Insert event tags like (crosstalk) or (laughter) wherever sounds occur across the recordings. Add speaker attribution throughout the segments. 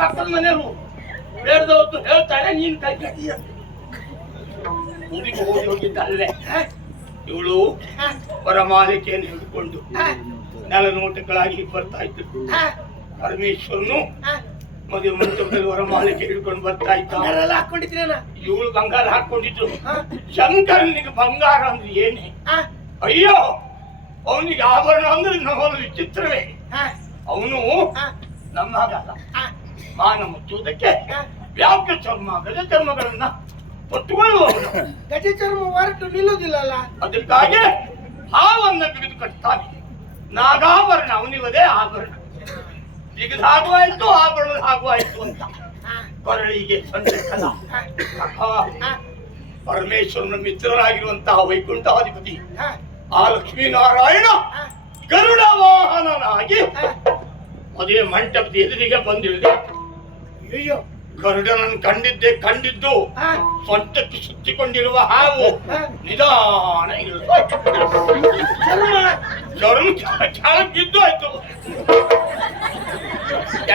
Speaker 1: ಪಕ್ಕದ ಮನೆಯವರು ಬೇಡದವತ್ತು ಹೇಳ್ತಾರೆ ನೀನ್ ಕೈ ಇವಳು ಊರಿಗೆ ಹೋಗಿ ಹಿಡ್ಕೊಂಡು ಇವಳು ಪರಮಾಲಿಕೆಯನ್ನು ಹಿಡ್ಕೊಂಡು ನೆಲನೋಟಗಳಾಗಿ ಬರ್ತಾ ಇದ್ರು ಪರಮೇಶ್ವರನು ಮದುವೆ ಮಂಟಪದಲ್ಲಿ ವರಮಾಲಿಕೆ ಹಿಡ್ಕೊಂಡು ಬರ್ತಾ ಇದ್ದ.
Speaker 2: ಹಾಕೊಂಡಿದ್ರೇನ
Speaker 1: ಇವಳು ಬಂಗಾರ ಹಾಕೊಂಡಿದ್ರು ಶಂಕರನಿಗೆ ಬಂಗಾರ ಅಂದ್ರೆ ಏನೇ? ಅಯ್ಯೋ ಅವನಿಗೆ ಆಭರಣ ಅಂದ್ರೆ ನಮ್ಮ ವಿಚಿತ್ರವೇ. ಅವನು ನಮ್ಮ ಹಾಗಲ್ಲ. ಮಾನ ಮುಚ್ಚುವುದಕ್ಕೆ ವ್ಯಾಪ್ಯ ಚರ್ಮ ಗಜ ಚರ್ಮಗಳನ್ನ ಹೊತ್ತುಕೊಳ್ಳುವವನು (coughs)
Speaker 2: ಗಜ ಚರ್ಮ ಹೊರಟು ನಿಲ್ಲುವುದಿಲ್ಲಲ್ಲ?
Speaker 1: ಅದಕ್ಕಾಗಿ ಹಾವನ್ನ ಬಿಗಿದು ಕಟ್ತಾನೆ. ನಾಗಾಭರಣ ಅವನಿವದೇ ಆಭರಣ. ಬಿಗಿದ ಆಗುವಾಯ್ತು ಆಭರಣದ ಆಗುವಾಯ್ತು ಅಂತ. ಕೊರಳಿಗೆ ಪರಮೇಶ್ವರನ ಮಿತ್ರರಾಗಿರುವಂತಹ ವೈಕುಂಠಾಧಿಪತಿ ಆ ಲಕ್ಷ್ಮೀನಾರಾಯಣ ಗರುಡ ವಾಹನನಾಗಿ ಮದುವೆ ಮಂಟಪದ ಎದುರಿಗೆ ಬಂದಿಳಿದೆ.
Speaker 2: ಅಯ್ಯೋ
Speaker 1: ಗರುಡನನ್ನು ಕಂಡಿದ್ದೆ ಕಂಡಿದ್ದು. ಸೊಂಟಕ್ಕೆ ಸುತ್ತಿಕೊಂಡಿರುವ ಹಾವು. ನಿಧಾನ
Speaker 2: ಚರ್ಮ.
Speaker 1: ಚರ್ಮ ಚಾಳಕ್ ಬಿದ್ದು ಆಯ್ತು.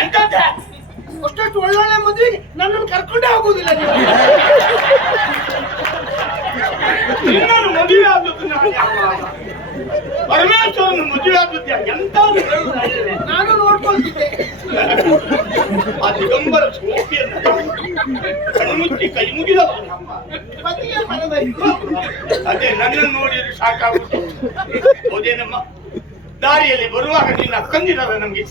Speaker 1: ಎಂತದ್ದೆ
Speaker 2: ಅಷ್ಟೊಟ್ಟು ಒಳ್ಳೊಳ್ಳೆ ಮದ್ವೆ ನನ್ನನ್ನು ಕರ್ಕೊಂಡೇ ಹೋಗುದಿಲ್ಲ ನೀವು.
Speaker 1: ನಿನ್ನನ್ನು ಮದುವೆ ಆದದ್ದು ನಾನು ಪರಮೇಶ್ವರನ ಮದುವೆ ಆದದ್ದು ಎಂತಾದ್ರು ದಿಗಂಬರ ಸೋಪಿಯನ್ನು ಕಣ್ಮುಚ್ಚಿ ಕೈ
Speaker 2: ಮನದಾಯ್ತು
Speaker 1: ಅದೇ ನನ್ನನ್ನು ನೋಡಿ ಸಾಕಾಗುತ್ತೆ ಹೌದೇನಮ್ಮ ದಾರಿಯಲ್ಲಿ ಬರುವಾಗ ನಿನ್ನ ಅಕ್ಕಂದಿರಲ್ಲ ನಮ್ಗೆ